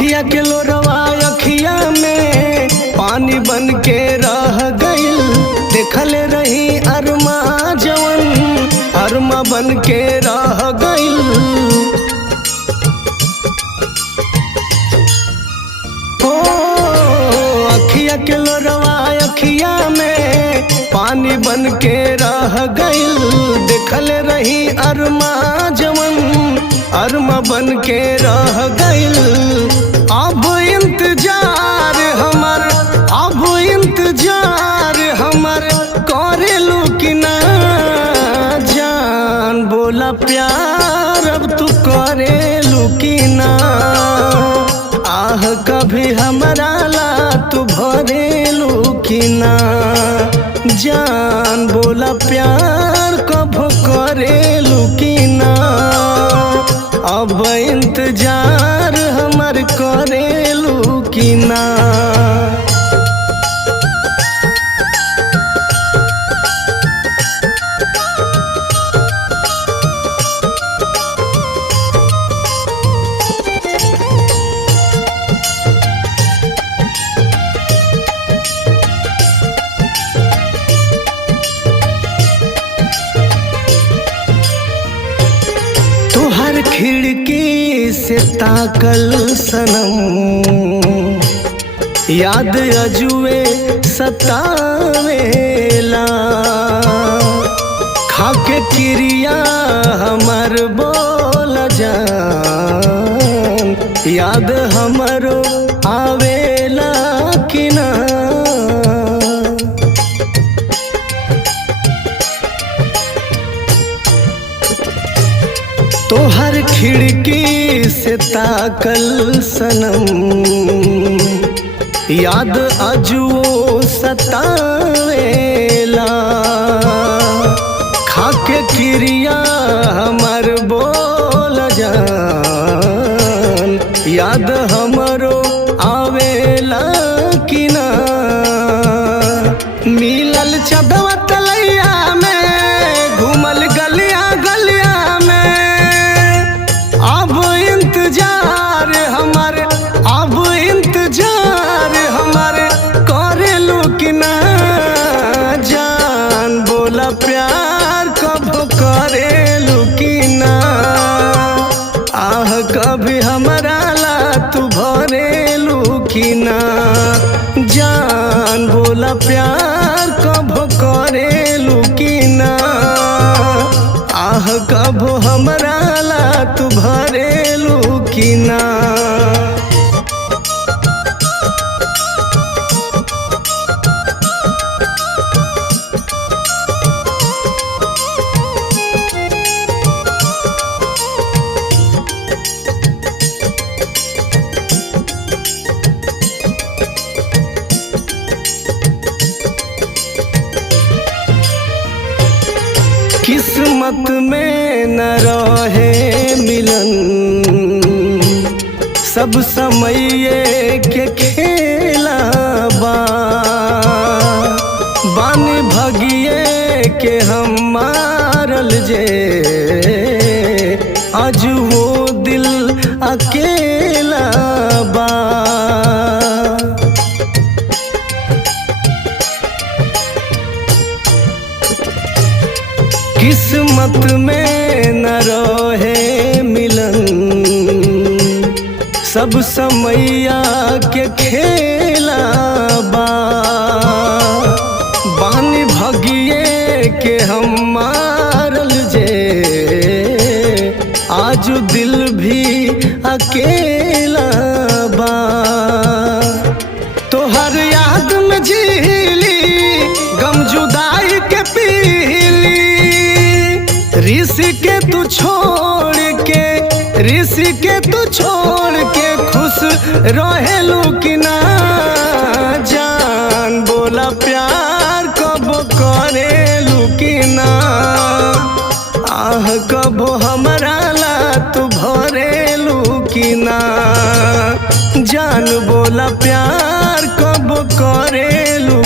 अखिया के लोरवा अखिया में पानी बन के रह गइल। देखल रही अरमा जवन अरमा बन के रह गइल। ओ अखिया के लोरवा अखिया में पानी बन के रह गइल। देखल रही अरमा जवन अरमा बन के रह गइल। अब इंतजार हमर करेलू कि ना जान बोला प्यार अब तू करेलू कि ना। आह कभी हमरा ला तू भरेलू कि ना जान बोला प्यार कब करेलू कि ना। अब इंतजार हमर करेलू कि ना। तोहर खिड़की से ताकल सनम याद अजुए सतावेला। खाके क्रिया हमर बोल जान याद हमरो आवेला कि ना। तोहर खिड़की से ताकल सनम याद अजुओ सतावेला। खाके क्रिया हमर बोल जान याद हमरो आवेला कि ना। मिलल चदवा तलैया में घूमल गलिया गलिया में। अब इंतजार हमर करेलू कि ना जान बोला प्यार कब करेलू कि ना। आह कभी हमरा ला तू भरेलू कि ना जान बोला प्यार कब करेलू कि ना। आह कब हमरा ला तू भरेलू कि ना। किस्मत में न रहे मिलन सब समये के खेला बा। बानी भगिए के हम मारल जे आज वो दिल अकेला बा। किस्मत में न रहे मिलन सब समैया के खेला बा। बानी भगिए के हम मारल जे आज दिल भी अकेला बा। तोहर याद में झीली गम जुदाई के पीली। ऋषि के तू छोड़ के खुश रहेलू कि ना जान बोला प्यार कब करेलू कि ना। आह कब हमरा ला तू भरेलू कि ना जान बोला प्यार कब करेलू